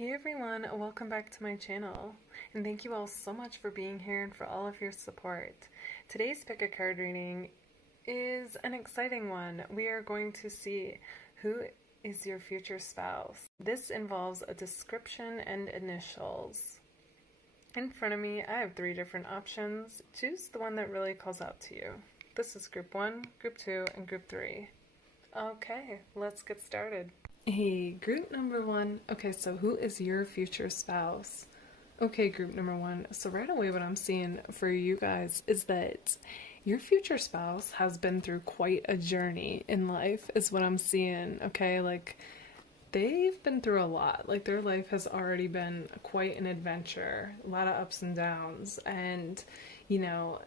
Hey everyone, welcome back to my channel, and thank you all so much for being here and for all of your support. Today's pick a card reading is an exciting one. We are going to see who is your future spouse. This involves a description and initials. In front of me, I have 3 different options. Choose the one that really calls out to you. This is group 1, group 2, and group 3. Okay, let's get started. Hey, group number 1. Okay, so who is your future spouse? Okay, group number 1. So right away what I'm seeing for you guys is that your future spouse has been through quite a journey in life, is what I'm seeing. Okay, like they've been through a lot. Like their life has already been quite an adventure, a lot of ups and downs, and you know,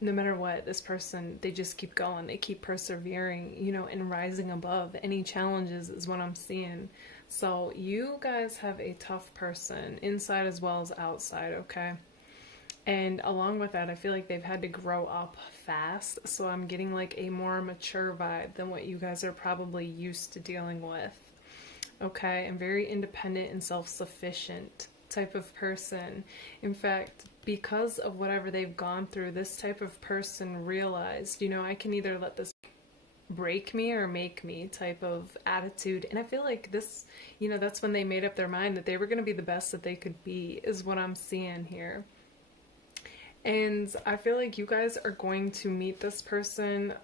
no matter what, this person, they just keep going, they keep persevering, and rising above any challenges is what I'm seeing. So you guys have a tough person inside as well as outside, okay? And along with that, I feel like they've had to grow up fast, so I'm getting like a more mature vibe than what you guys are probably used to dealing with, okay? And very independent and self-sufficient type of person. In fact, because of whatever they've gone through, this type of person realized, I can either let this break me or make me type of attitude. And I feel like this, that's when they made up their mind that they were going to be the best that they could be, is what I'm seeing here. And I feel like you guys are going to meet this person.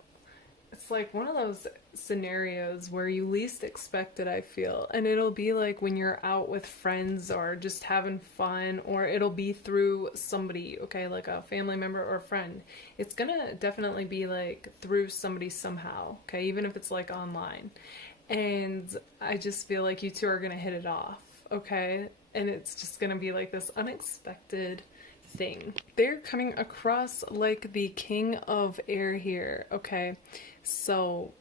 It's like one of those scenarios where you least expect it, I feel. And it'll be like when you're out with friends or just having fun, or it'll be through somebody, okay, like a family member or a friend. It's gonna definitely be like through somebody somehow, okay, even if it's like online. And I just feel like you two are gonna hit it off, okay? And it's just gonna be like this unexpected thing. They're coming across like the king of air here, okay? So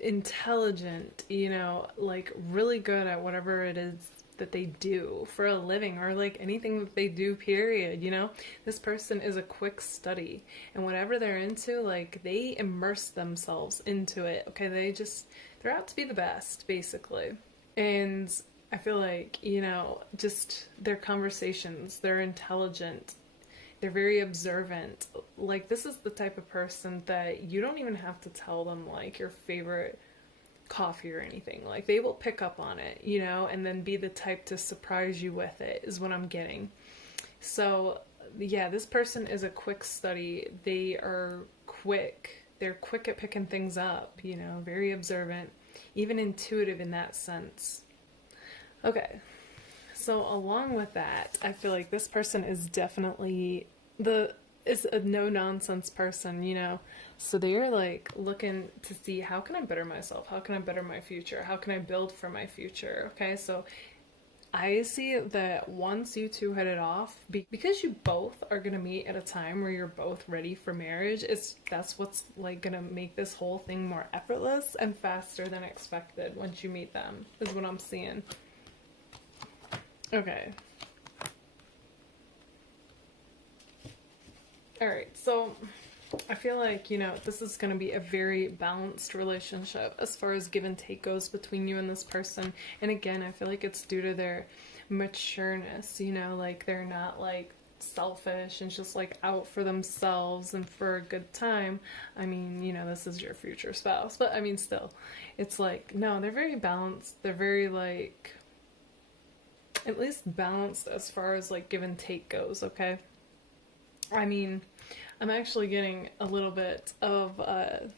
intelligent, like really good at whatever it is that they do for a living, or like anything that they do, period. This person is a quick study, and whatever they're into, like they immerse themselves into it, okay? They're out to be the best, basically. And I feel like, just their conversations, they're intelligent, they're very observant. Like, this is the type of person that you don't even have to tell them, like, your favorite coffee or anything. Like, they will pick up on it, and then be the type to surprise you with it, is what I'm getting. So, yeah, this person is a quick study. They are quick. They're quick at picking things up, very observant, even intuitive in that sense. Okay, so along with that, I feel like this person is definitely is a no-nonsense person, so they're like looking to see, how can I better myself? How can I better my future? How can I build for my future? Okay, so I see that once you two hit it off, because you both are gonna meet at a time where you're both ready for marriage, that's what's like gonna make this whole thing more effortless and faster than expected once you meet them, is what I'm seeing. Okay. Alright, so I feel like, this is going to be a very balanced relationship as far as give and take goes between you and this person. And again, I feel like it's due to their matureness, like they're not like selfish and just like out for themselves and for a good time. I mean, this is your future spouse, but I mean, still, it's like, no, they're very balanced. They're very like, at least balanced as far as like give and take goes, okay? I mean, I'm actually getting a little bit of, I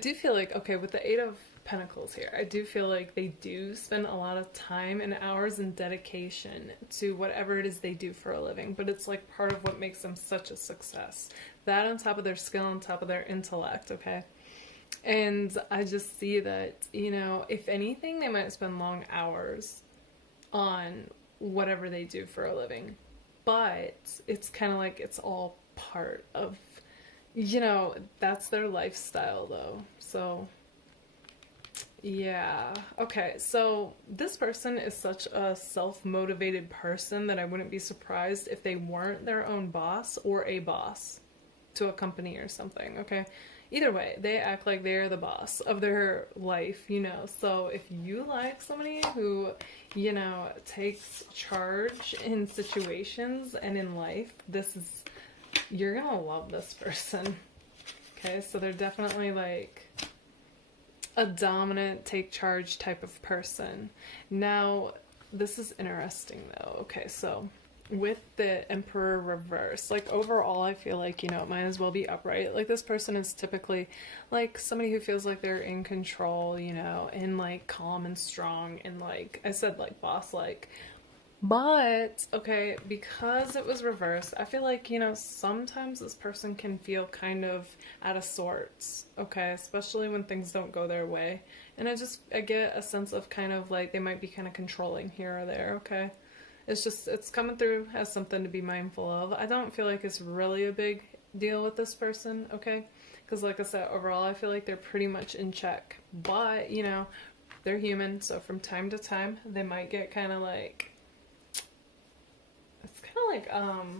do feel like, okay, with the 8 of Pentacles here, I do feel like they do spend a lot of time and hours and dedication to whatever it is they do for a living, but it's like part of what makes them such a success. That on top of their skill, on top of their intellect, okay? And I just see that, if anything, they might spend long hours on whatever they do for a living, but it's kind of like it's all part of, that's their lifestyle though. So yeah, okay, so this person is such a self-motivated person that I wouldn't be surprised if they weren't their own boss or a boss to a company or something, okay? Either way, they act like they're the boss of their life, you know. So if you like somebody who, you know, takes charge in situations and in life, you're gonna love this person. Okay, so they're definitely like a dominant, take charge type of person. Now, this is interesting though. Okay, so with the Emperor reverse, like overall I feel like, you know, it might as well be upright. Like this person is typically like somebody who feels like they're in control, you know, and like calm and strong and like I said, like boss like. But okay, because it was reversed, I feel like, you know, sometimes this person can feel kind of out of sorts, okay, especially when things don't go their way. And I get a sense of kind of like they might be kind of controlling here or there, okay? It's coming through as something to be mindful of. I don't feel like it's really a big deal with this person, okay? Because like I said, overall, I feel like they're pretty much in check. But, you know, they're human, so from time to time, they might get kind of like... It's kind of like,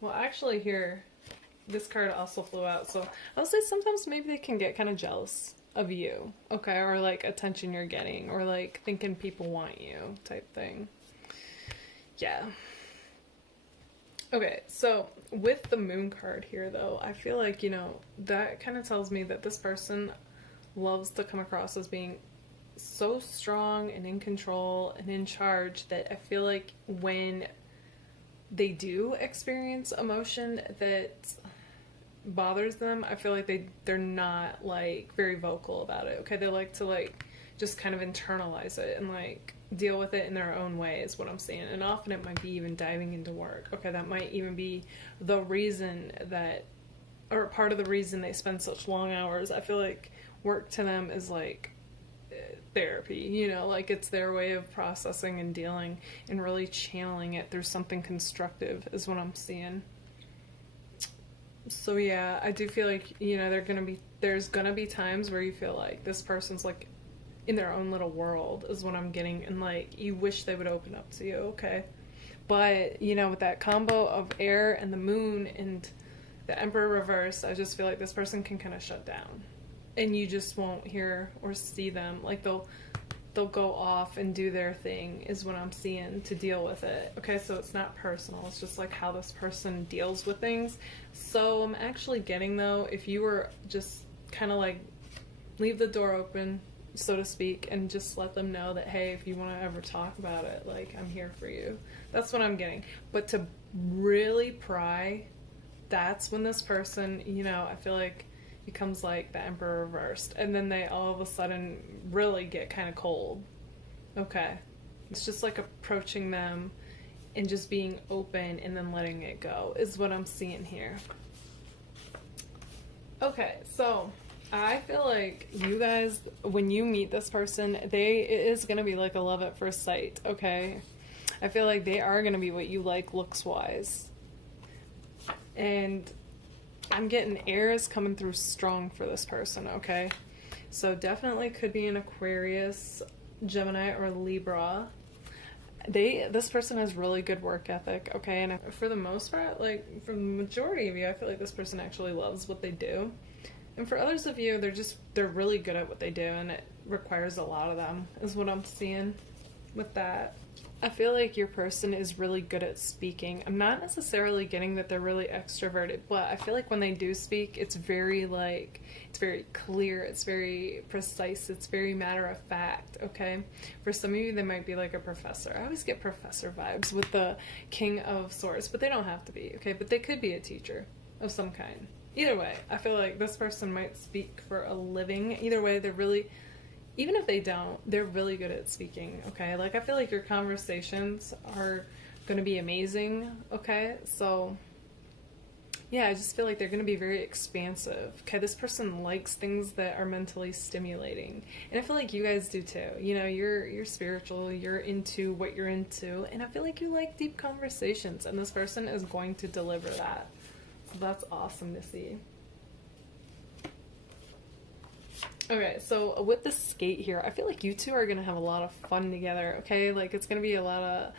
well, actually here, this card also flew out, so I would say sometimes maybe they can get kind of jealous of you, okay? Or like attention you're getting, or like thinking people want you type thing. Yeah. Okay, so with the moon card here though, I feel like, you know, that kind of tells me that this person loves to come across as being so strong and in control and in charge that I feel like when they do experience emotion that bothers them, I feel like they're not like very vocal about it, okay? They like to like just kind of internalize it and like deal with it in their own way is what I'm saying. And often it might be even diving into work, okay? That might even be the reason that, or part of the reason they spend such long hours. I feel like work to them is like therapy, you know, like it's their way of processing and dealing and really channeling it through something constructive is what I'm seeing. So yeah, I do feel like, you know, there's gonna be times where you feel like this person's like in their own little world is what I'm getting, and like you wish they would open up to you, okay? But, you know, with that combo of air and the moon and the Emperor reverse, I just feel like this person can kind of shut down. And you just won't hear or see them. Like they'll go off and do their thing is what I'm seeing to deal with it. Okay, so it's not personal. It's just like how this person deals with things. So I'm actually getting though, if you were just kind of like leave the door open, so to speak, and just let them know that, hey, if you want to ever talk about it, like I'm here for you. That's what I'm getting. But to really pry, that's when this person, you know, I feel like becomes like the Emperor reversed, and then they all of a sudden really get kind of cold. Okay, it's just like approaching them and just being open and then letting it go is what I'm seeing here. Okay, so I feel like you guys, when you meet this person, it is going to be like a love at first sight, okay? I feel like they are going to be what you like looks wise. And I'm getting air is coming through strong for this person, okay? So definitely could be an Aquarius, Gemini, or Libra. This person has really good work ethic, okay? And for the most part, like for the majority of you, I feel like this person actually loves what they do. And for others of you, they're really good at what they do, and it requires a lot of them, is what I'm seeing with that. I feel like your person is really good at speaking. I'm not necessarily getting that they're really extroverted, but I feel like when they do speak, it's very clear, it's very precise, it's very matter of fact, okay? For some of you, they might be like a professor. I always get professor vibes with the King of Swords, but they don't have to be, okay? But they could be a teacher of some kind. Either way, I feel like this person might speak for a living. Either way, even if they don't, they're really good at speaking, okay? Like, I feel like your conversations are going to be amazing, okay? So, yeah, I just feel like they're going to be very expansive, okay? This person likes things that are mentally stimulating. And I feel like you guys do too. You know, you're spiritual, you're into what you're into, and I feel like you like deep conversations, and this person is going to deliver that. So that's awesome to see. Okay, so with the skate here, I feel like you two are going to have a lot of fun together, okay? Like, it's going to be a lot of...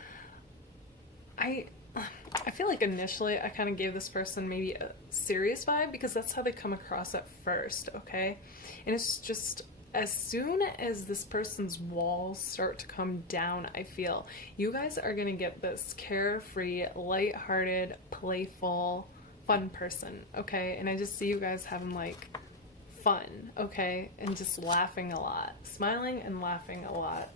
I feel like initially I kind of gave this person maybe a serious vibe because that's how they come across at first, okay? And it's just as soon as this person's walls start to come down, I feel you guys are gonna get this carefree, lighthearted, playful, fun person, okay? And I just see you guys having like fun, okay? And just laughing a lot, smiling and laughing a lot.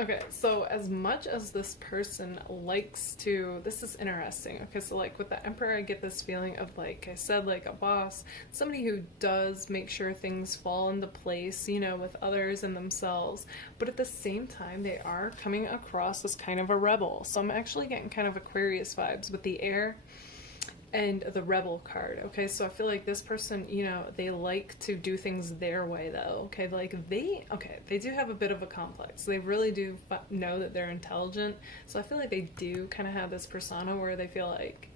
Okay, so as much as this person likes to, this is interesting. Okay, so like with the Emperor, I get this feeling of, like I said, like a boss, somebody who does make sure things fall into place, you know, with others and themselves. But at the same time, they are coming across as kind of a rebel. So I'm actually getting kind of Aquarius vibes with the air and the rebel card. Okay, so I feel like this person, you know, they like to do things their way though. Okay, like they do have a bit of a complex. They really do know that they're intelligent. So I feel like they do kind of have this persona where they feel like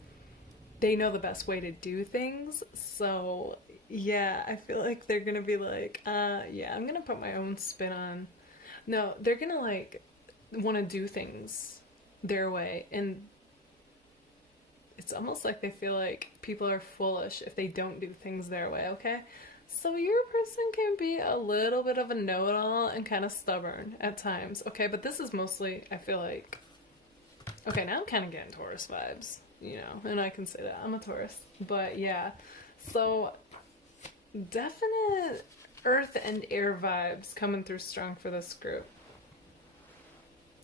they know the best way to do things. So yeah, I feel like they're gonna be like, yeah, I'm gonna put my own spin on. No, they're gonna like want to do things their way, and it's almost like they feel like people are foolish if they don't do things their way, okay? So your person can be a little bit of a know-it-all and kind of stubborn at times, okay? But this is mostly, I feel like, okay, now I'm kind of getting Taurus vibes, you know, and I can say that. I'm a Taurus. But yeah, so definite earth and air vibes coming through strong for this group.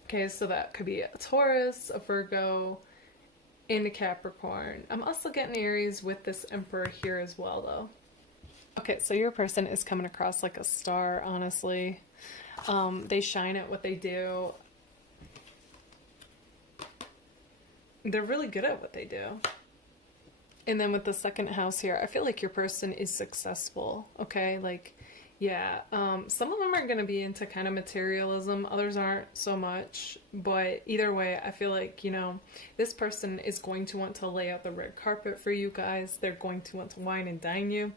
Okay, so that could be a Taurus, a Virgo, and a Capricorn. I'm also getting Aries with this Emperor here as well, though. Okay, so your person is coming across like a star, honestly. They shine at what they do. They're really good at what they do. And then with the second house here, I feel like your person is successful, okay? Like, yeah, some of them are going to be into kind of materialism, others aren't so much, but either way, I feel like, you know, this person is going to want to lay out the red carpet for you guys. They're going to want to wine and dine you.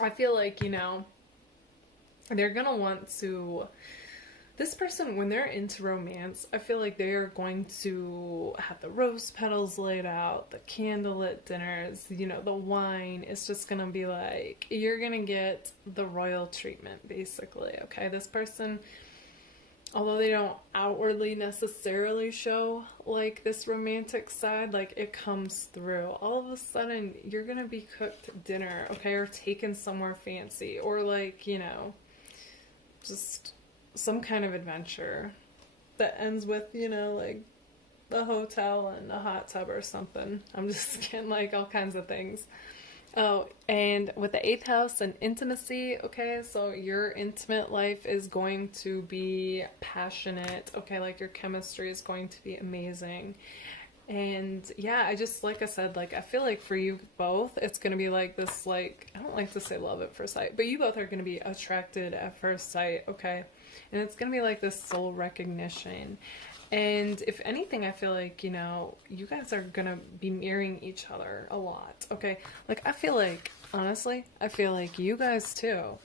I feel like, you know, they're going to want to, this person, when they're into romance, I feel like they are going to have the rose petals laid out, the candlelit dinners, you know, the wine. It's just going to be like, you're going to get the royal treatment, basically, okay? This person, although they don't outwardly necessarily show, like, this romantic side, like, it comes through. All of a sudden, you're going to be cooked dinner, okay? Or taken somewhere fancy, or, like, you know, just some kind of adventure that ends with, you know, like a hotel and a hot tub or something. I'm just getting like all kinds of things. Oh, and with the 8th house and intimacy, okay, so your intimate life is going to be passionate, okay, like your chemistry is going to be amazing. And yeah, I just, like I said, like I feel like for you both, it's going to be like this, like, I don't like to say love at first sight, but you both are going to be attracted at first sight, okay? And it's going to be like this soul recognition. And if anything, I feel like, you know, you guys are going to be mirroring each other a lot, okay? Like, I feel like, honestly, I feel like you guys, too,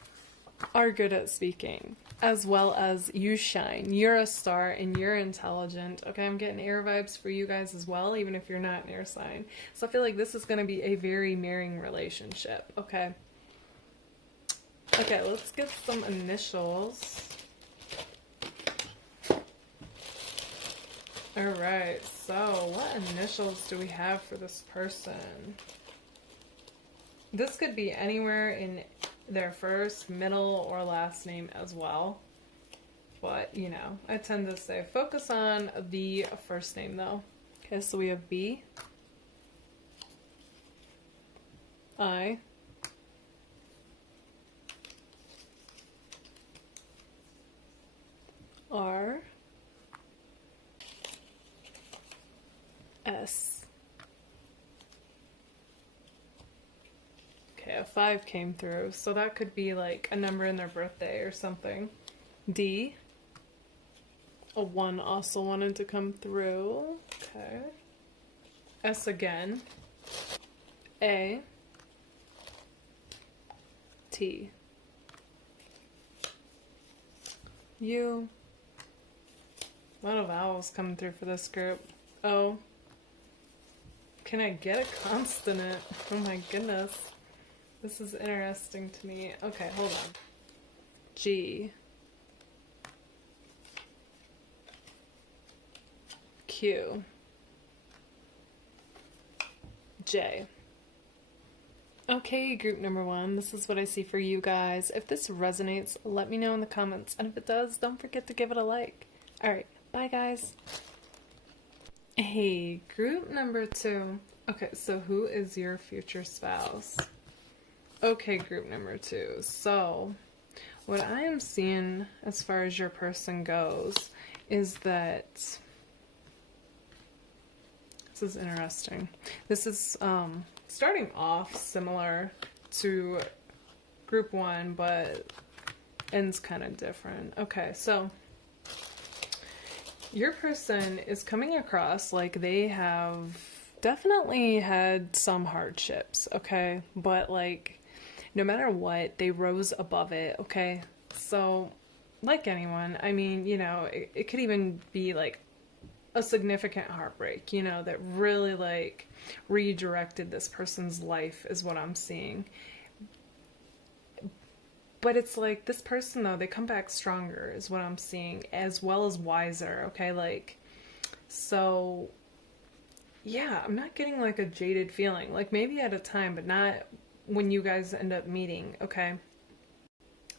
are good at speaking, as well as you shine. You're a star and you're intelligent, okay? I'm getting air vibes for you guys as well, even if you're not an air sign. So I feel like this is going to be a very mirroring relationship, okay? Okay, let's get some initials. Alright, so what initials do we have for this person? This could be anywhere in their first, middle, or last name as well. But, you know, I tend to say focus on the first name though. Okay, so we have B, I, R, S. Okay, a 5 came through, so that could be like a number in their birthday or something. D. A 1 also wanted to come through. Okay. S again. A. T. U. A lot of vowels coming through for this group. Oh. Can I get a consonant? Oh my goodness. This is interesting to me. Okay, hold on. G. Q. J. Okay, group number 1, this is what I see for you guys. If this resonates, let me know in the comments. And if it does, don't forget to give it a like. Alright, bye guys. Hey, group number 2. Okay, so who is your future spouse? Okay, group number 2. So, what I am seeing as far as your person goes is that... This is interesting. This is starting off similar to group 1, but ends kind of different. Okay, so your person is coming across like they have definitely had some hardships, okay? But like, no matter what, they rose above it, okay? So, like anyone, I mean, you know, it could even be like a significant heartbreak, you know, that really like redirected this person's life is what I'm seeing. But it's like this person though, they come back stronger is what I'm seeing, as well as wiser, okay? Like, so yeah, I'm not getting like a jaded feeling, like maybe at a time, but not when you guys end up meeting, okay?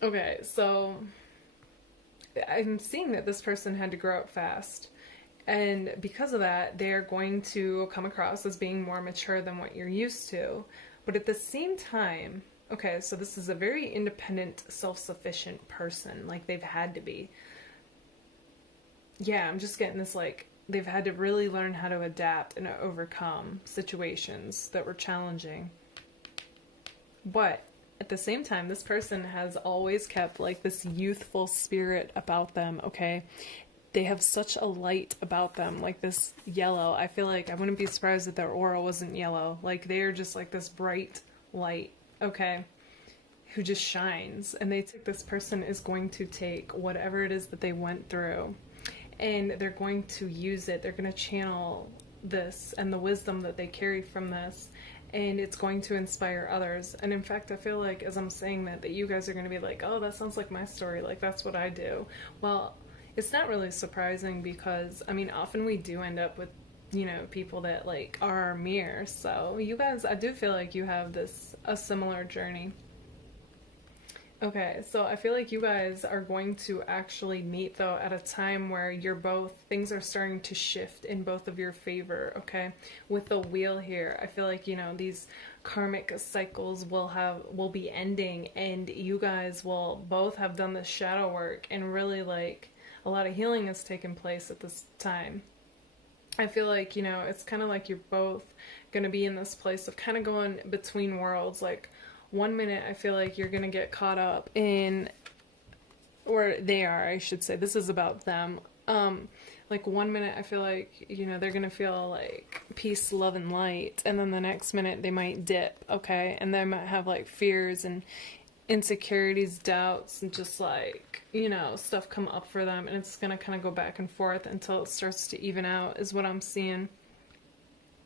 Okay, so I'm seeing that this person had to grow up fast. And because of that, they're going to come across as being more mature than what you're used to. But at the same time, okay, so this is a very independent, self-sufficient person. Like, they've had to be. Yeah, I'm just getting this, like, they've had to really learn how to adapt and overcome situations that were challenging. But at the same time, this person has always kept, like, this youthful spirit about them, okay? They have such a light about them, like this yellow. I feel like I wouldn't be surprised if their aura wasn't yellow. Like, they are just like this bright light, okay, who just shines. And this person is going to take whatever it is that they went through, and they're going to use it. They're going to channel this and the wisdom that they carry from this, and it's going to inspire others. And in fact, I feel like as I'm saying that you guys are going to be like, oh, that sounds like my story. Like, that's what I do. Well, it's not really surprising because, I mean, often we do end up with, you know, people that, like, are our mirror. So, you guys, I do feel like you have a similar journey. Okay, so I feel like you guys are going to actually meet, though, at a time where things are starting to shift in both of your favor, okay? With the wheel here, I feel like, you know, these karmic cycles will be ending, and you guys will both have done the shadow work, and really, like, a lot of healing has taken place at this time. I feel like, you know, it's kind of like you're both going to be in this place of kind of going between worlds. Like, one minute I feel like you're going to get caught up in, or they are, I should say, this is about them. Like, one minute I feel like, you know, they're going to feel like peace, love, and light. And then the next minute they might dip, okay? And they might have like fears and insecurities, doubts, and just like, you know, stuff come up for them, and it's gonna kind of go back and forth until it starts to even out is what I'm seeing.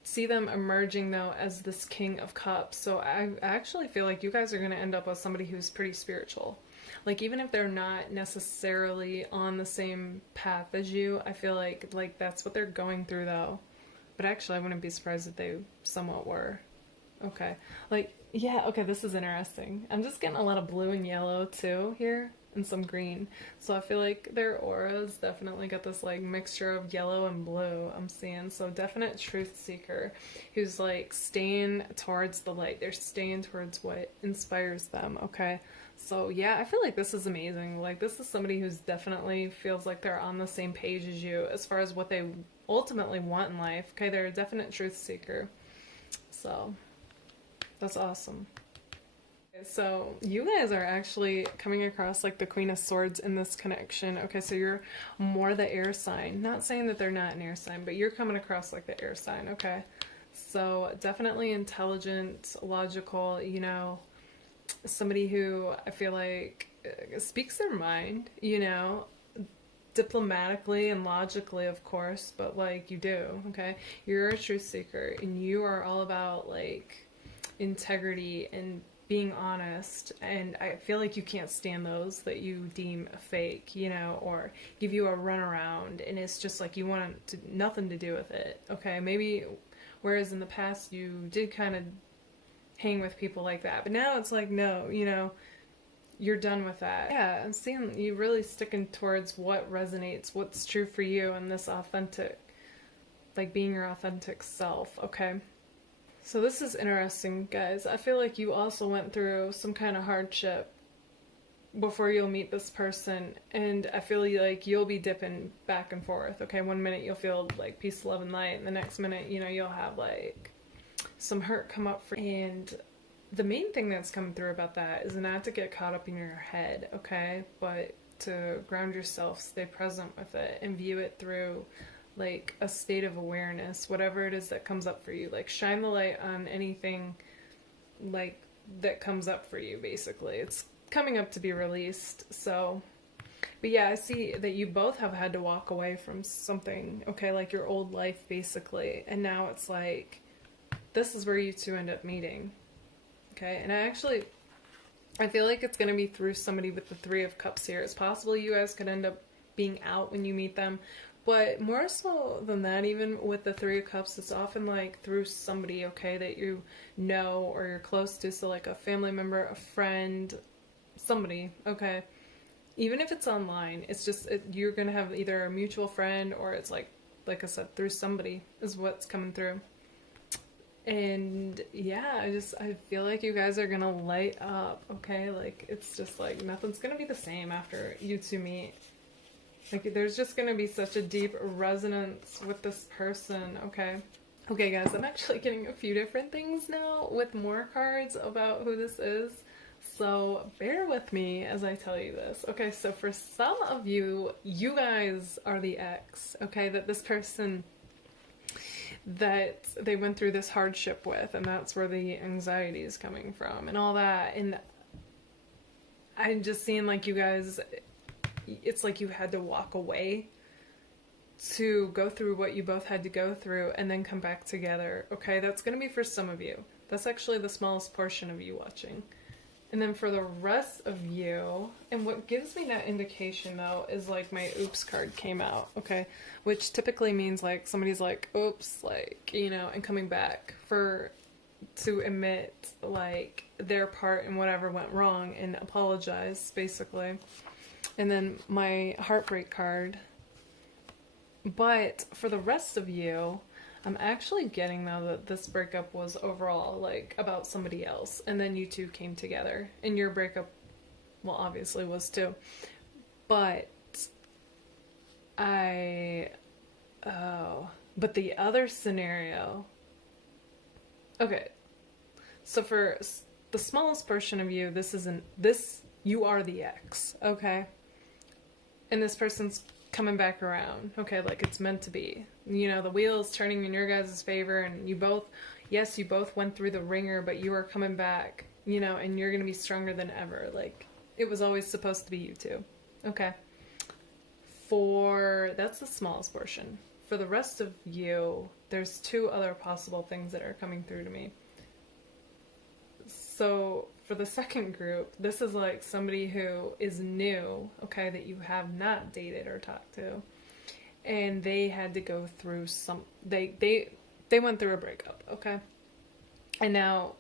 See them emerging though as this King of Cups. So I actually feel like you guys are going to end up with somebody who's pretty spiritual. Like, even if they're not necessarily on the same path as you, I feel like that's what they're going through though. But actually I wouldn't be surprised if they somewhat were. Okay, like, yeah, okay, this is interesting. I'm just getting a lot of blue and yellow too here, and some green. So I feel like their aura's definitely got this like mixture of yellow and blue I'm seeing. So definite truth seeker who's like staying towards the light. They're staying towards what inspires them, okay? So yeah, I feel like this is amazing. Like, this is somebody who's definitely feels like they're on the same page as you as far as what they ultimately want in life. Okay, they're a definite truth seeker. So that's awesome. So you guys are actually coming across like the Queen of Swords in this connection. Okay, so you're more the air sign. Not saying that they're not an air sign, but you're coming across like the air sign, okay? So definitely intelligent, logical, you know, somebody who I feel like speaks their mind, you know, diplomatically and logically, of course, but like you do, okay? You're a truth seeker and you are all about like integrity and being honest, and I feel like you can't stand those that you deem fake, you know, or give you a runaround, and it's just like you want nothing to do with it, okay? Maybe whereas in the past you did kind of hang with people like that, but now it's like, no, you know, you're done with that. Yeah, I'm seeing you really sticking towards what resonates, what's true for you, and this authentic, like being your authentic self, okay? So this is interesting, guys. I feel like you also went through some kind of hardship before you'll meet this person, and I feel like you'll be dipping back and forth, okay? One minute you'll feel like peace, love, and light, and the next minute, you know, you'll have like some hurt come up for you. And the main thing that's coming through about that is not to get caught up in your head, okay? But to ground yourself, stay present with it, and view it through like a state of awareness, whatever it is that comes up for you. Like shine the light on anything like that comes up for you, basically. It's coming up to be released. So, but yeah, I see that you both have had to walk away from something, okay, like your old life basically, and now it's like this is where you two end up meeting, okay? And I feel like it's going to be through somebody with the Three of Cups here. It's possible you guys could end up being out when you meet them, but more so than that, even with the Three of Cups, it's often like through somebody, okay, that you know or you're close to. So like a family member, a friend, somebody, okay? Even if it's online, it's just, you're going to have either a mutual friend or it's like I said, through somebody is what's coming through. And yeah, I feel like you guys are going to light up, okay? Like it's just like nothing's going to be the same after you two meet. Like, there's just going to be such a deep resonance with this person, okay? Okay, guys, I'm actually getting a few different things now with more cards about who this is. So, bear with me as I tell you this. Okay, so for some of you, you guys are the ex, okay? That this person that they went through this hardship with, and that's where the anxiety is coming from and all that. And I'm just seeing like you guys, it's like you had to walk away to go through what you both had to go through and then come back together, okay? That's going to be for some of you. That's actually the smallest portion of you watching. And then for the rest of you, and what gives me that indication though is like my oops card came out, okay? Which typically means like somebody's like, oops, like, you know, and coming back to admit like their part in whatever went wrong and apologize, basically. And then my heartbreak card. But for the rest of you, I'm actually getting though that this breakup was overall like about somebody else, and then you two came together, and your breakup, well, obviously was too. But but the other scenario, okay, so for the smallest portion of you, you are the ex, okay? And this person's coming back around, okay, like it's meant to be. You know, the wheel is turning in your guys' favor, and you both went through the ringer, but you are coming back, you know, and you're gonna be stronger than ever. Like, it was always supposed to be you two, okay? That's the smallest portion. For the rest of you, there's two other possible things that are coming through to me. So for the second group, this is like somebody who is new, okay, that you have not dated or talked to, and they had to go through they went through a breakup, okay? And now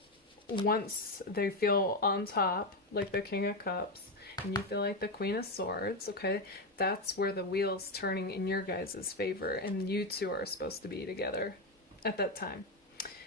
once they feel on top, like the King of Cups, and you feel like the Queen of Swords, okay, that's where the wheel's turning in your guys' favor, and you two are supposed to be together at that time.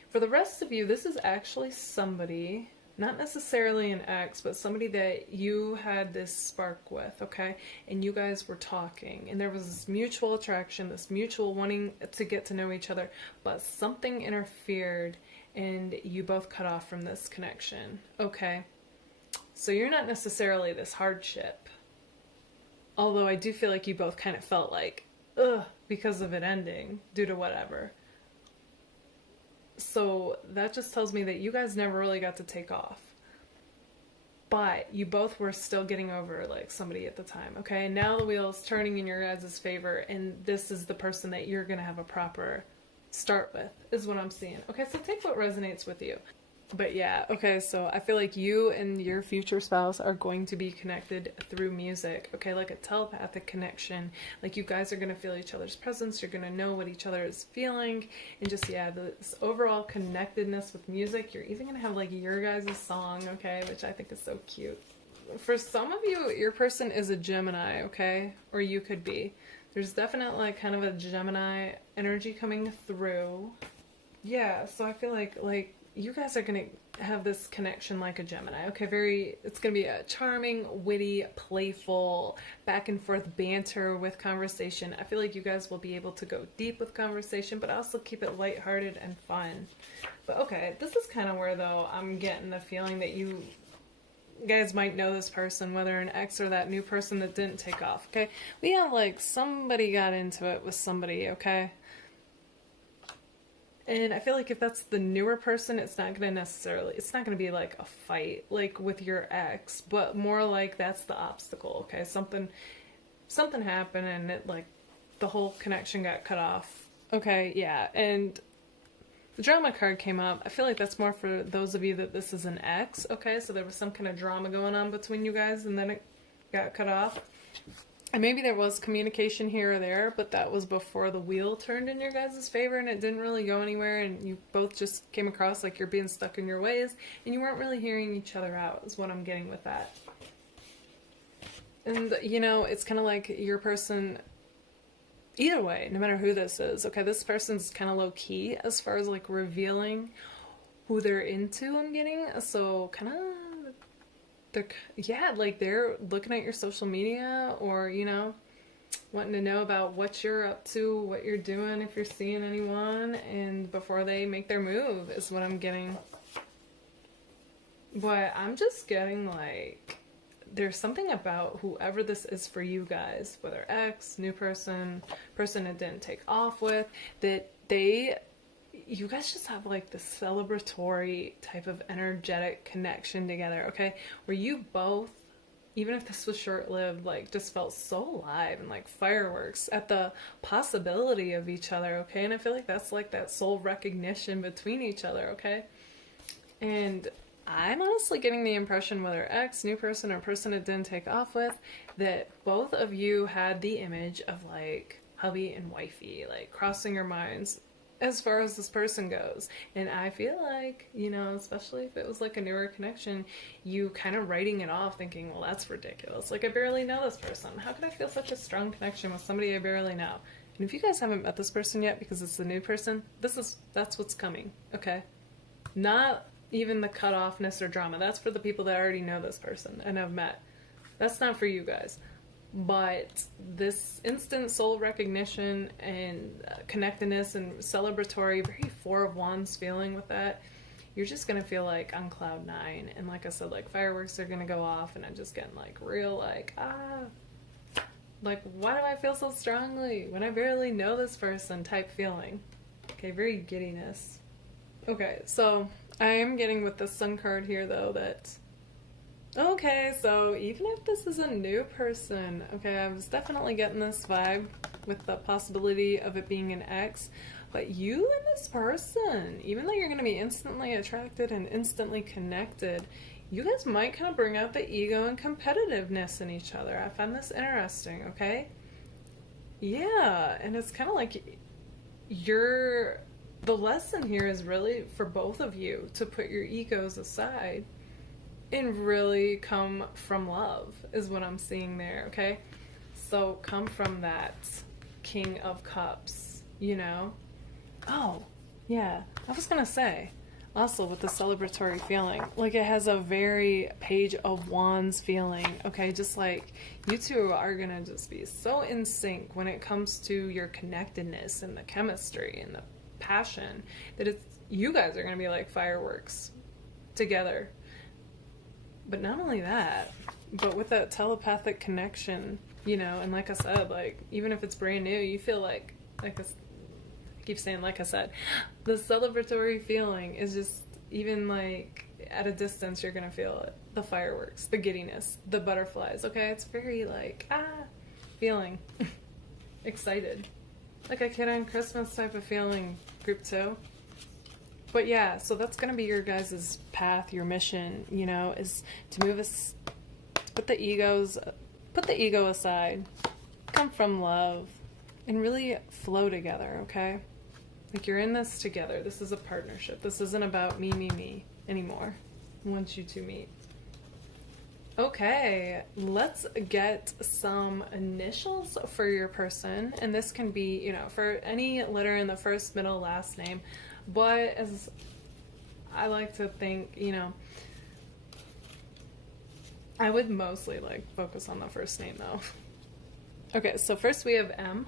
For the rest of you, this is actually somebody, not necessarily an ex, but somebody that you had this spark with, okay? And you guys were talking, and there was this mutual attraction, this mutual wanting to get to know each other, but something interfered, and you both cut off from this connection, okay? So you're not necessarily this hardship, although I do feel like you both kind of felt like, ugh, because of it ending, due to whatever. So that just tells me that you guys never really got to take off. but you both were still getting over like somebody at the time, okay? Now the wheel's turning in your guys' favor, and this is the person that you're gonna have a proper start with, is what I'm seeing. Okay, so take what resonates with you. But yeah, okay, so I feel like you and your future spouse are going to be connected through music, okay, like a telepathic connection. Like you guys are going to feel each other's presence, you're going to know what each other is feeling, and just, yeah, this overall connectedness with music. You're even going to have like your guys' song, okay, which I think is so cute. For some of you, your person is a Gemini, okay, or you could be. There's definitely like kind of a Gemini energy coming through. Yeah, so I feel like you guys are gonna have this connection like a Gemini, okay? It's gonna be a charming, witty, playful, back and forth banter with conversation. I feel like you guys will be able to go deep with conversation, but also keep it lighthearted and fun. But okay, this is kind of where, though, I'm getting the feeling that you guys might know this person, whether an ex or that new person that didn't take off, okay? We have like somebody got into it with somebody, okay? And I feel like if that's the newer person, it's not going to be like a fight like with your ex, but more like that's the obstacle, okay? Something happened and it, like, the whole connection got cut off. Okay, yeah, and the drama card came up. I feel like that's more for those of you that this is an ex, okay? So there was some kind of drama going on between you guys and then it got cut off. And maybe there was communication here or there, but that was before the wheel turned in your guys' favor and it didn't really go anywhere, and you both just came across like you're being stuck in your ways and you weren't really hearing each other out, is what I'm getting with that. And, you know, it's kind of like your person, either way, no matter who this is, okay, this person's kind of low-key as far as like revealing who they're into, I'm getting. So kind of, they're looking at your social media, or, you know, wanting to know about what you're up to, what you're doing, if you're seeing anyone, and before they make their move, is what I'm getting. But I'm just getting like, there's something about whoever this is for you guys, whether ex, new person, person it didn't take off with, that you guys just have like this celebratory type of energetic connection together, okay? Where you both, even if this was short-lived, like just felt so alive and like fireworks at the possibility of each other, okay? And I feel like that's like that soul recognition between each other, okay? And I'm honestly getting the impression, whether ex, new person, or person it didn't take off with, that both of you had the image of like hubby and wifey, like crossing your minds as far as this person goes. And I feel like, you know, especially if it was like a newer connection, you kind of writing it off thinking, well, that's ridiculous. Like, I barely know this person. How could I feel such a strong connection with somebody I barely know? And if you guys haven't met this person yet because it's the new person, that's what's coming, okay? Not even the cut-offness or drama. That's for the people that already know this person and have met. That's not for you guys. But this instant soul recognition and connectedness and celebratory, very Four of Wands feeling with that, you're just going to feel like on cloud 9. And like I said, like fireworks are going to go off, and I'm just getting like real like, like, why do I feel so strongly when I barely know this person type feeling. Okay, very giddiness. Okay, so I am getting with the Sun card here though that, okay, so even if this is a new person, okay, I was definitely getting this vibe with the possibility of it being an ex, but you and this person, even though you're going to be instantly attracted and instantly connected, you guys might kind of bring out the ego and competitiveness in each other. I find this interesting, okay? Yeah, and it's kind of like the lesson here is really for both of you to put your egos aside and really come from love, is what I'm seeing there, okay? So come from that King of Cups, you know? Oh, yeah, I was gonna say, also with the celebratory feeling, like it has a very Page of Wands feeling, okay? Just like you two are gonna just be so in sync when it comes to your connectedness and the chemistry and the passion, that you guys are gonna be like fireworks together. But not only that, but with that telepathic connection, you know, and like I said, like, even if it's brand new, you feel like I keep saying, like I said, the celebratory feeling is just, even like at a distance, you're gonna feel it. the fireworks, the giddiness, the butterflies, okay? It's very like, feeling excited. Like a kid on Christmas type of feeling, group 2. But yeah, so that's gonna be your guys' path, your mission, you know, is to move us, to put the ego aside, come from love, and really flow together, okay? Like you're in this together. This is a partnership. This isn't about me anymore once you two meet. Okay, let's get some initials for your person. And this can be, you know, for any letter in the first, middle, last name. But as I like to think, you know, I would mostly like focus on the first name though. Okay, so first we have M,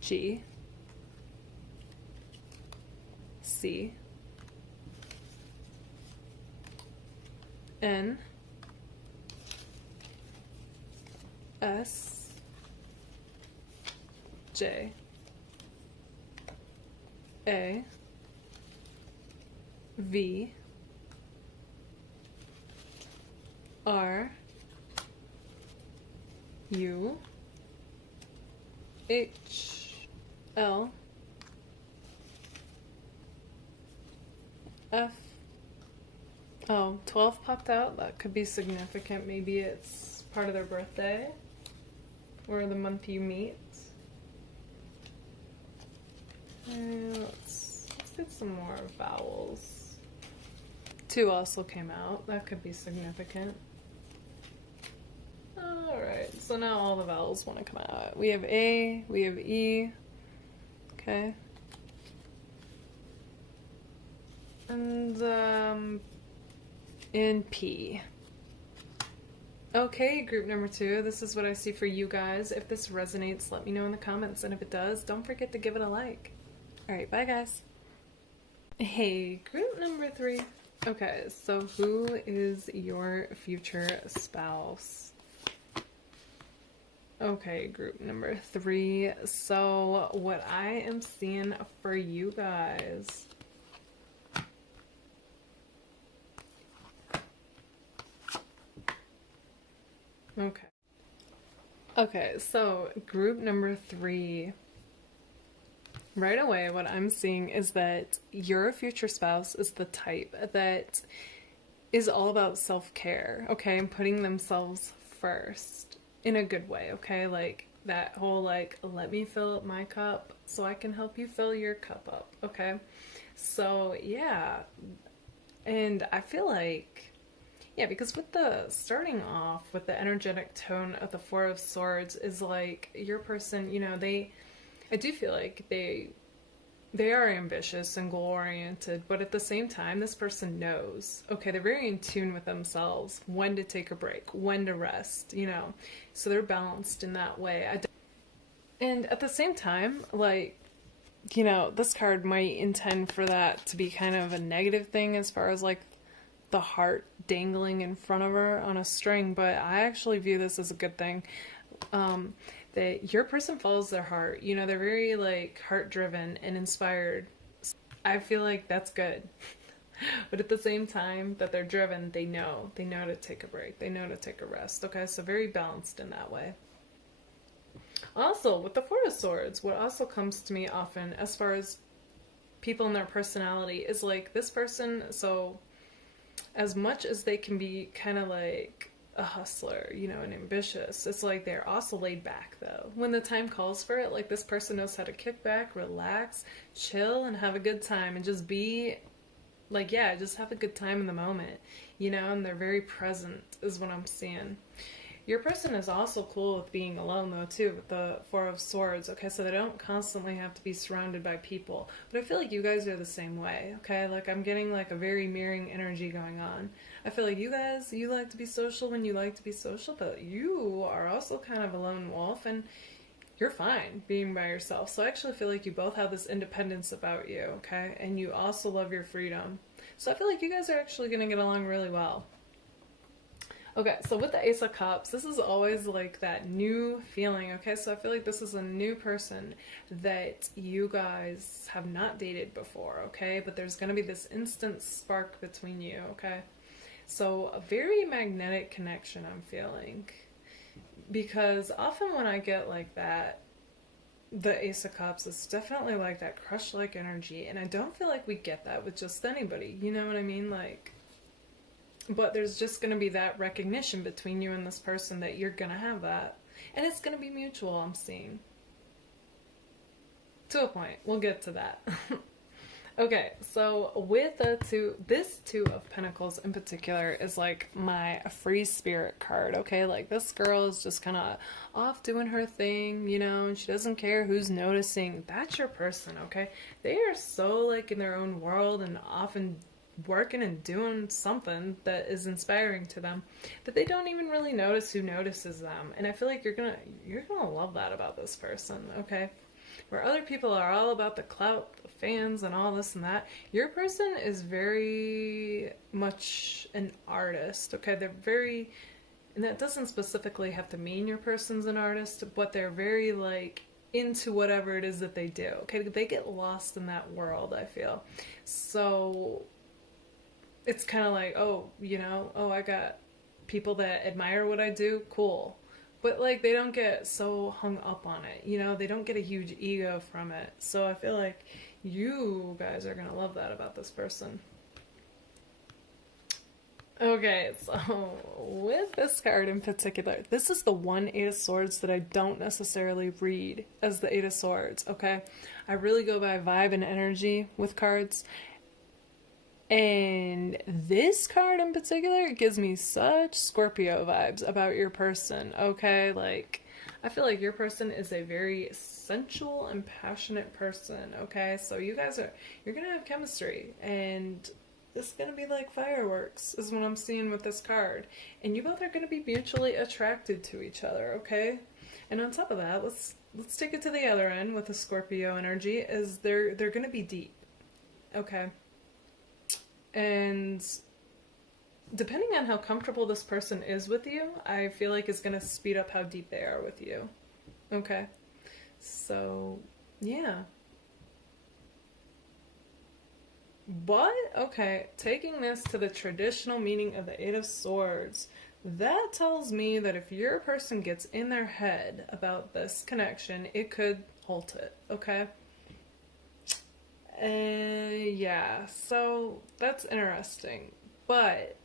G, C, N, S, J, A, V, R, U, H, L, F. Oh, 12 popped out. That could be significant. Maybe it's part of their birthday or the month you meet. Let's get some more vowels. 2 also came out. That could be significant. Alright, so now all the vowels want to come out. We have A, we have E. Okay. And, in P. Okay, group number 2, this is what I see for you guys. If this resonates, let me know in the comments, and if it does, don't forget to give it a like. Alright, bye guys. Hey, group number 3. Okay, so who is your future spouse? Okay, group number 3. So what I am seeing for you guys, Okay, so group number 3, right away what I'm seeing is that your future spouse is the type that is all about self-care, okay, and putting themselves first in a good way, okay? Like that whole like, let me fill up my cup so I can help you fill your cup up, okay? So yeah, and I feel like, yeah, because with the starting off with the energetic tone of the 4 of Swords is like your person, you know, I do feel like they are ambitious and goal-oriented, but at the same time, this person knows, okay, they're very in tune with themselves, when to take a break, when to rest, you know, so they're balanced in that way. And at the same time, like, you know, this card might intend for that to be kind of a negative thing as far as like the heart dangling in front of her on a string, but I actually view this as a good thing. That your person follows their heart, you know, they're very like heart driven and inspired. I feel like that's good. But at the same time that they're driven, they know to take a break, they know to take a rest, okay? So very balanced in that way. Also, with the 4 of Swords, what also comes to me often as far as people and their personality is like this person, so as much as they can be kind of like a hustler, you know, and ambitious, it's like they're also laid back though. When the time calls for it, like this person knows how to kick back, relax, chill, and have a good time, and just be like, yeah, just have a good time in the moment, you know, and they're very present is what I'm seeing. Your person is also cool with being alone though too, with the 4 of Swords, okay, so they don't constantly have to be surrounded by people. But I feel like you guys are the same way, okay? Like I'm getting like a very mirroring energy going on. I feel like you guys, you like to be social when you like to be social, but you are also kind of a lone wolf and you're fine being by yourself. So I actually feel like you both have this independence about you, okay? And you also love your freedom. So I feel like you guys are actually going to get along really well. Okay, so with the Ace of Cups, this is always like that new feeling, okay? So I feel like this is a new person that you guys have not dated before, okay? But there's going to be this instant spark between you, okay? So a very magnetic connection I'm feeling. Because often when I get like that, the Ace of Cups is definitely like that crush-like energy, and I don't feel like we get that with just anybody, you know what I mean? Like, but there's just going to be that recognition between you and this person that you're going to have that. And it's going to be mutual, I'm seeing. To a point. We'll get to that. Okay, so with this Two of Pentacles in particular is like my free spirit card, okay? Like this girl is just kind of off doing her thing, you know, and she doesn't care who's noticing. That's your person, okay? They are so like in their own world and often working and doing something that is inspiring to them that they don't even really notice who notices them. And I feel like you're gonna love that about this person, okay? Where other people are all about the clout, the fans, and all this and that, your person is very much an artist, okay? They're very, and that doesn't specifically have to mean your person's an artist, but they're very, like, into whatever it is that they do, okay? They get lost in that world, I feel. So it's kind of like, oh, you know, oh, I got people that admire what I do, cool. But, like, they don't get so hung up on it, you know? They don't get a huge ego from it. So I feel like you guys are going to love that about this person. Okay, so with this card in particular, this is the one Eight of Swords that I don't necessarily read as the Eight of Swords, okay? I really go by vibe and energy with cards. And this card in particular gives me such Scorpio vibes about your person, okay? Like, I feel like your person is a very sensual and passionate person, okay? So you guys you're gonna have chemistry, and this is gonna be like fireworks, is what I'm seeing with this card. And you both are gonna be mutually attracted to each other, okay? And on top of that, let's take it to the other end with the Scorpio energy, is they're gonna be deep, okay? And depending on how comfortable this person is with you, I feel like it's going to speed up how deep they are with you. Okay. So, yeah. But, okay, taking this to the traditional meaning of the Eight of Swords, that tells me that if your person gets in their head about this connection, it could halt it, okay? Yeah, so that's interesting. But,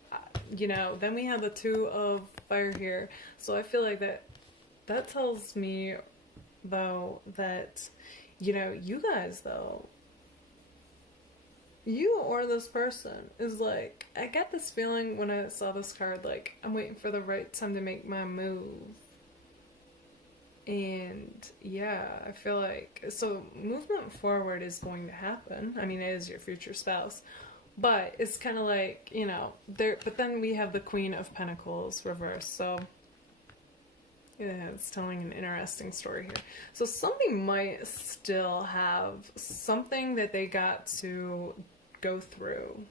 you know, then we have the Two of Fire here. So I feel like that tells me, though, that, you know, you guys, though, you or this person is like, I got this feeling when I saw this card, like, I'm waiting for the right time to make my move. And yeah, I feel like, so movement forward is going to happen. I mean, it is your future spouse, but it's kind of like, you know, but then we have the Queen of Pentacles reversed. So yeah, it's telling an interesting story here. So somebody might still have something that they got to go through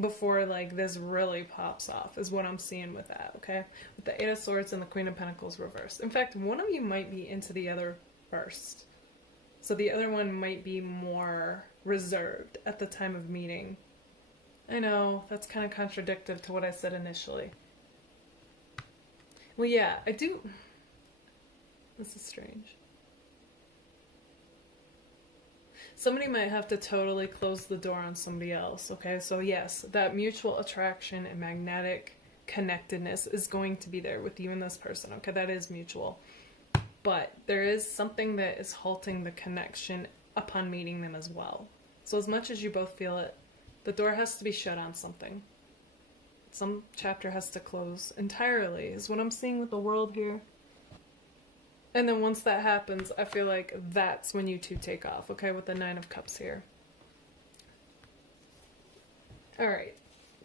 before, like, this really pops off, is what I'm seeing with that, okay? With the Eight of Swords and the Queen of Pentacles reversed. In fact, one of you might be into the other first. So the other one might be more reserved at the time of meeting. I know, that's kind of contradictory to what I said initially. Well, yeah, I do... This is strange. Somebody might have to totally close the door on somebody else, okay? So yes, that mutual attraction and magnetic connectedness is going to be there with you and this person, okay? That is mutual. But there is something that is halting the connection upon meeting them as well. So as much as you both feel it, the door has to be shut on something. Some chapter has to close entirely, is what I'm seeing with the world here. And then once that happens, I feel like that's when you two take off, okay, with the Nine of Cups here. Alright,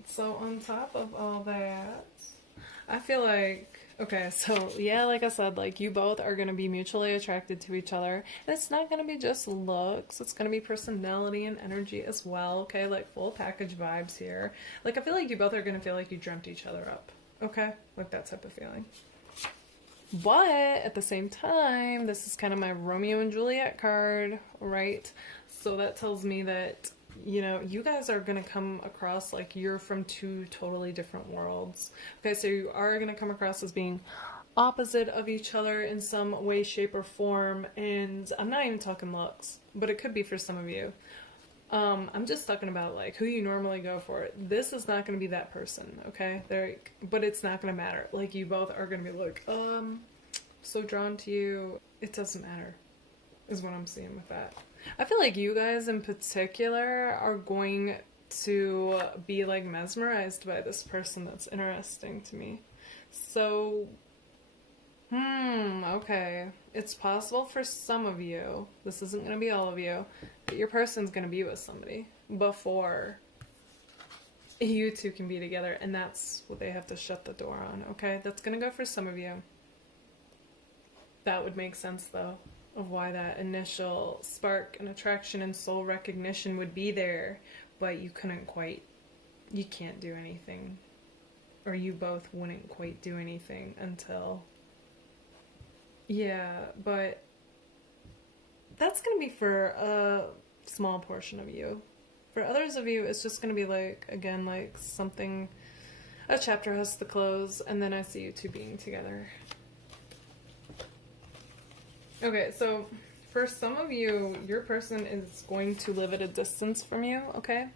so on top of all that, I feel like, okay, so yeah, like I said, like, you both are going to be mutually attracted to each other. And it's not going to be just looks, it's going to be personality and energy as well, okay, like full package vibes here. Like, I feel like you both are going to feel like you dreamt each other up, okay? Like that type of feeling. But at the same time, this is kind of my Romeo and Juliet card, right? So that tells me that, you know, you guys are going to come across like you're from two totally different worlds. Okay, so you are going to come across as being opposite of each other in some way, shape, or form. And I'm not even talking looks, but it could be for some of you. I'm just talking about like who you normally go for. This is not going to be that person, okay? But it's not going to matter. Like you both are going to be like, so drawn to you. It doesn't matter, is what I'm seeing with that. I feel like you guys in particular are going to be like mesmerized by this person that's interesting to me. So, okay. It's possible for some of you, this isn't going to be all of you, but your person's going to be with somebody before you two can be together, and that's what they have to shut the door on, okay? That's going to go for some of you. That would make sense, though, of why that initial spark and attraction and soul recognition would be there, but you can't do anything, or you both wouldn't quite do anything until... Yeah, but that's going to be for a small portion of you. For others of you, it's just going to be like, again, like something, a chapter has to close, and then I see you two being together. Okay, so for some of you, your person is going to live at a distance from you, okay?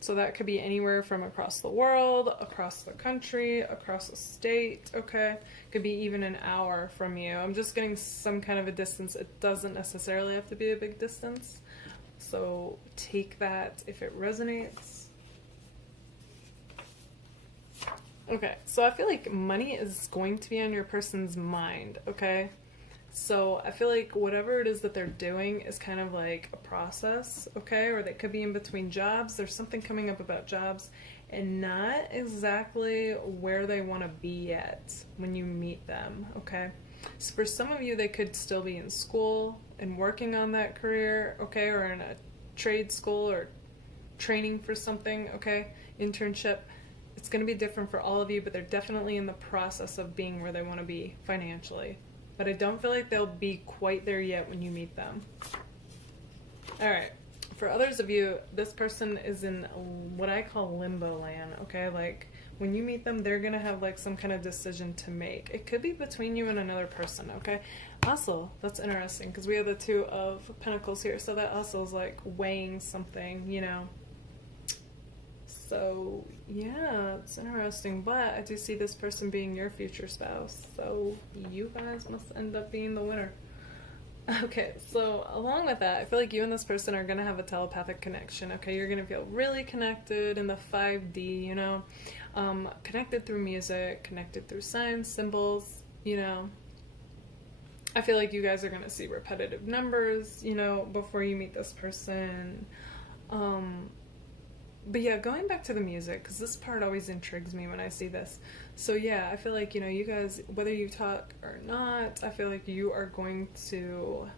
So that could be anywhere from across the world, across the country, across the state, okay? Could be even an hour from you. I'm just getting some kind of a distance. It doesn't necessarily have to be a big distance. So take that if it resonates. Okay, so I feel like money is going to be on your person's mind, okay? So I feel like whatever it is that they're doing is kind of like a process, okay? Or they could be in between jobs. There's something coming up about jobs and not exactly where they want to be yet when you meet them, okay? So for some of you, they could still be in school and working on that career, okay? Or in a trade school or training for something, okay? Internship. It's going to be different for all of you, but they're definitely in the process of being where they want to be financially. But I don't feel like they'll be quite there yet when you meet them. Alright, for others of you, this person is in what I call limbo land, okay? Like, when you meet them, they're gonna have like some kind of decision to make. It could be between you and another person, okay? Also, that's interesting, because we have the Two of Pentacles here, so that also is like weighing something, you know? So, yeah, it's interesting, but I do see this person being your future spouse, so you guys must end up being the winner. Okay, so along with that, I feel like you and this person are going to have a telepathic connection, okay? You're going to feel really connected in the 5D, you know? Connected through music, connected through signs, symbols, you know? I feel like you guys are going to see repetitive numbers, you know, before you meet this person. But yeah, going back to the music, because this part always intrigues me when I see this. So yeah, I feel like, you know, you guys, whether you talk or not, I feel like you are going to,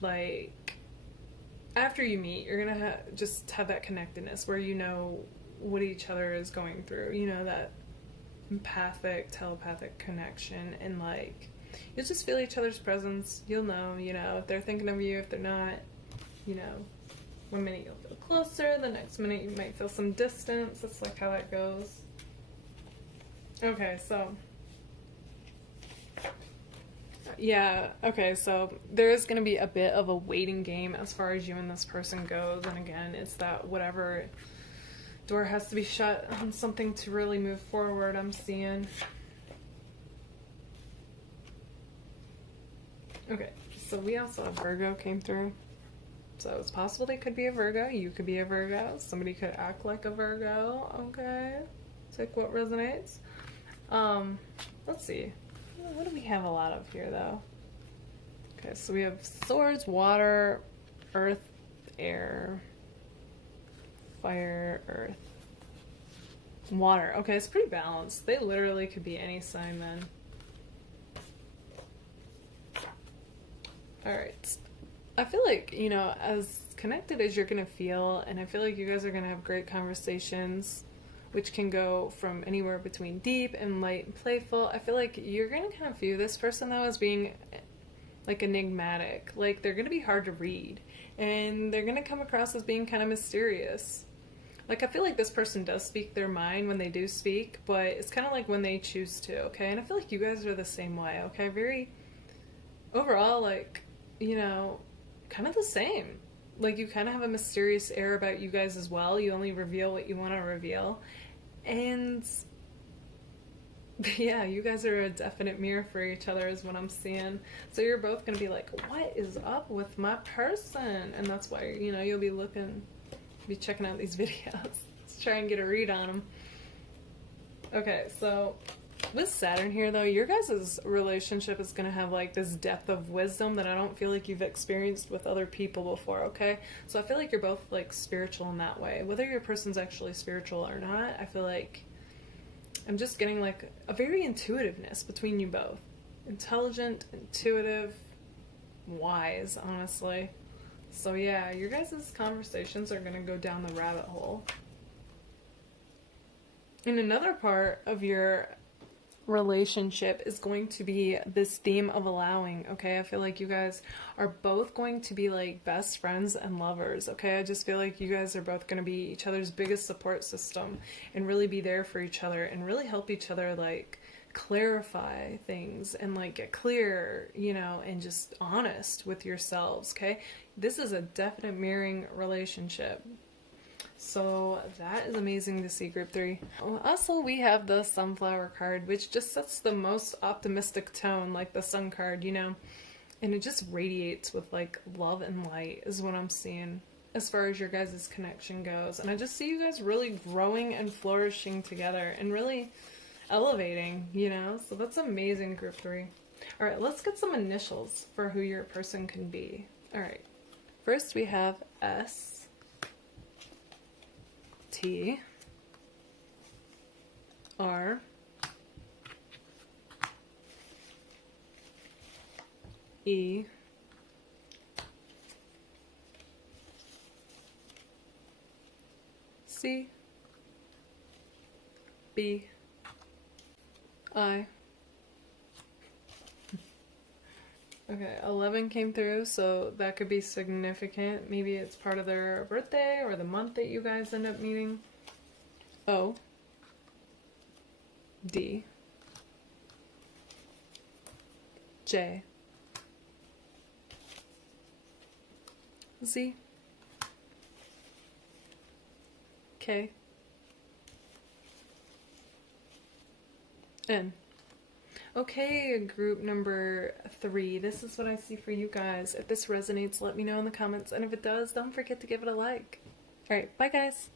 like, after you meet, you're going to just have that connectedness where you know what each other is going through, you know, that empathic, telepathic connection, and like, you'll just feel each other's presence. You'll know, you know, if they're thinking of you, if they're not, you know. One minute you'll feel closer, the next minute you might feel some distance. That's like how that goes. Okay, so yeah, okay, so there is going to be a bit of a waiting game as far as you and this person goes, and again, it's that whatever door has to be shut on something to really move forward, I'm seeing. Okay, so we also have Virgo came through. So it's possible they could be a Virgo. You could be a Virgo. Somebody could act like a Virgo. Okay. Take what resonates. Let's see. What do we have a lot of here, though? Okay, so we have swords, water, earth, air, fire, earth, water. Okay, it's pretty balanced. They literally could be any sign then. Alright. I feel like, you know, as connected as you're going to feel, and I feel like you guys are going to have great conversations which can go from anywhere between deep and light and playful. I feel like you're gonna kind of view this person though as being like enigmatic. Like they're gonna be hard to read, and they're gonna come across as being kind of mysterious. Like I feel like this person does speak their mind when they do speak, but it's kind of like when they choose to, okay? And I feel like you guys are the same way, okay? Very overall, like, you know, kind of the same. Like you kind of have a mysterious air about you guys as well. You only reveal what you want to reveal. And yeah, you guys are a definite mirror for each other is what I'm seeing. So you're both going to be like, what is up with my person? And that's why, you know, you'll be checking out these videos to try and get a read on them. Okay, so with Saturn here though, your guys' relationship is going to have like this depth of wisdom that I don't feel like you've experienced with other people before, okay? So I feel like you're both like spiritual in that way. Whether your person's actually spiritual or not, I feel like I'm just getting like a very intuitiveness between you both. Intelligent, intuitive, wise, honestly. So yeah, your guys' conversations are going to go down the rabbit hole. And another part of your relationship is going to be this theme of allowing, okay? I feel like you guys are both going to be like best friends and lovers, okay? I just feel like you guys are both going to be each other's biggest support system and really be there for each other and really help each other like clarify things and like get clear, you know, and just honest with yourselves, okay? This is a definite mirroring relationship. So that is amazing to see, group 3. Also, we have the Sunflower card, which just sets the most optimistic tone, like the Sun card, you know, and it just radiates with like love and light is what I'm seeing as far as your guys' connection goes. And I just see you guys really growing and flourishing together and really elevating, you know, so that's amazing, group 3. All right, let's get some initials for who your person can be. All right, first we have S, T, R, E, C, B, I. Okay, 11 came through, so that could be significant. Maybe it's part of their birthday or the month that you guys end up meeting. O, D, J, Z, K, N. Okay, group number 3, this is what I see for you guys. If this resonates, let me know in the comments, and if it does, don't forget to give it a like. Alright, bye guys!